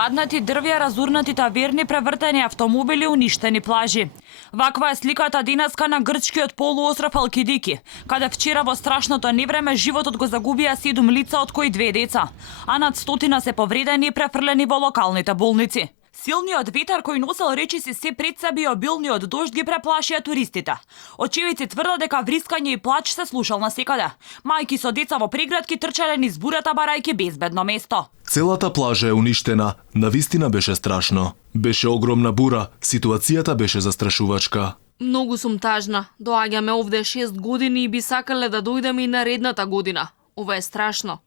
Паднати дрвја, разурнати таверни, превртени автомобили, уништени плажи. Ваква е сликата денеска на грчкиот полуостров Халкидики, каде вчера во страшното невреме животот го загубија 7 лица, од кои 2 деца, а над 100 се повредени и префрлени во локалните болници. Силниот ветар кој носел речиси се пред себе и обилниот дожд ги преплашија туристите. Очевидци тврдат дека врискање и плач се слушал насекаде. Мајки со деца во преградки трчале низ бурата барајќи безбедно место. Целата плажа е уништена. Навистина беше страшно. Беше огромна бура, ситуацијата беше застрашувачка. Многу сум тажна. Доаѓаме овде 6 години и би сакале да дојдеме и наредната година. Ова е страшно.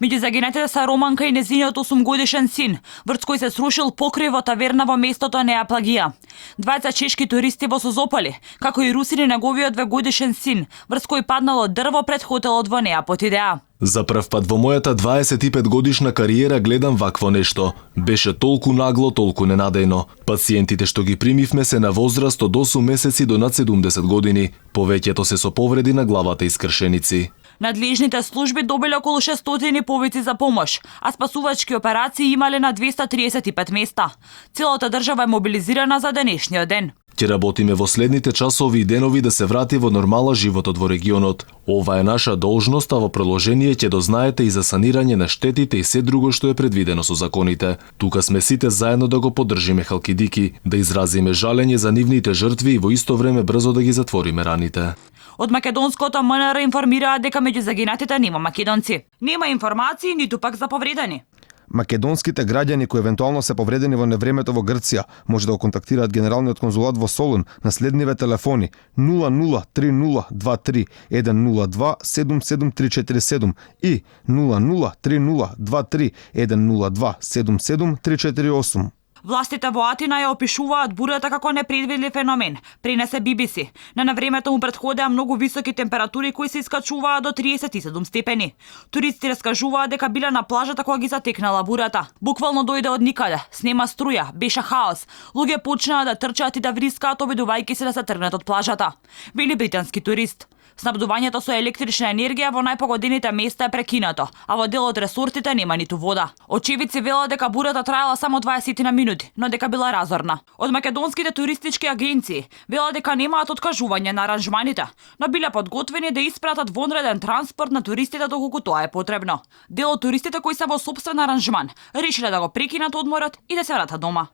Меѓу загинатите се Романка и незиниот 8-годишен син, врз кој се срушил покрив во таверна во местото Неа Плагија. Двајца чешки туристи во Созопали, како и русини неговиот 2-годишен син, врз кој паднало дрво пред хотелот во Неа Потидеа. За прв пат во мојата 25 годишна кариера гледам вакво нешто. Беше толку нагло, толку ненадејно. Пациентите што ги примивме се на возраст од 8 месеци до над 70 години. Повеќето се со повреди на главата и скршеници. Надлежните служби добиле околу 600 повици за помош, а спасувачки операции имале на 235 места. Целата држава е мобилизирана за денешниот ден. Ќе работиме во следните часови и денови да се врати во нормала животот во регионот. Ова е наша должност, а во продолжение ќе дознаете и за санирање на штетите и се друго што е предвидено со законите. Тука сме сите заедно да го поддржиме Халкидики, да изразиме жалење за нивните жртви и во исто време брзо да ги затвориме раните. Од македонското МНР информираа дека меѓу загинатите нема македонци. Нема информации ниту пак за повредени. Македонските граѓани кои евентуално се повредени во невремето во Грција може да го контактираат Генералниот конзулат во Солун на следниве телефони 003023 102 77347 и 003023 102 77348. Властите во Атина ја опишуваат бурата како непредвидлив феномен, пренесе BBC. На навремето му претходеа многу високи температури кои се искачуваа до 37 степени. Туристи раскажуваат дека биле на плажата кога ги затекнала бурата. Буквално дојде од никаде, снема струја, беше хаос. Луѓе почнаа да трчаат и да врискаат обидувајќи се да се тргнат од плажата. Били британски турист. Снабдувањето со електрична енергија во најпогодените места е прекинато, а во дел од ресортите нема ниту вода. Очевидци велат дека бурата траела само 20 на минути, но дека била разорна. Од македонските туристички агенции велат дека немаат откажување на аранжманите, но биле подготвени да испратат вонреден транспорт на туристите доколку тоа е потребно. Дел од туристите кои се во сопствен аранжман решиле да го прекинат одморот и да се вратат дома.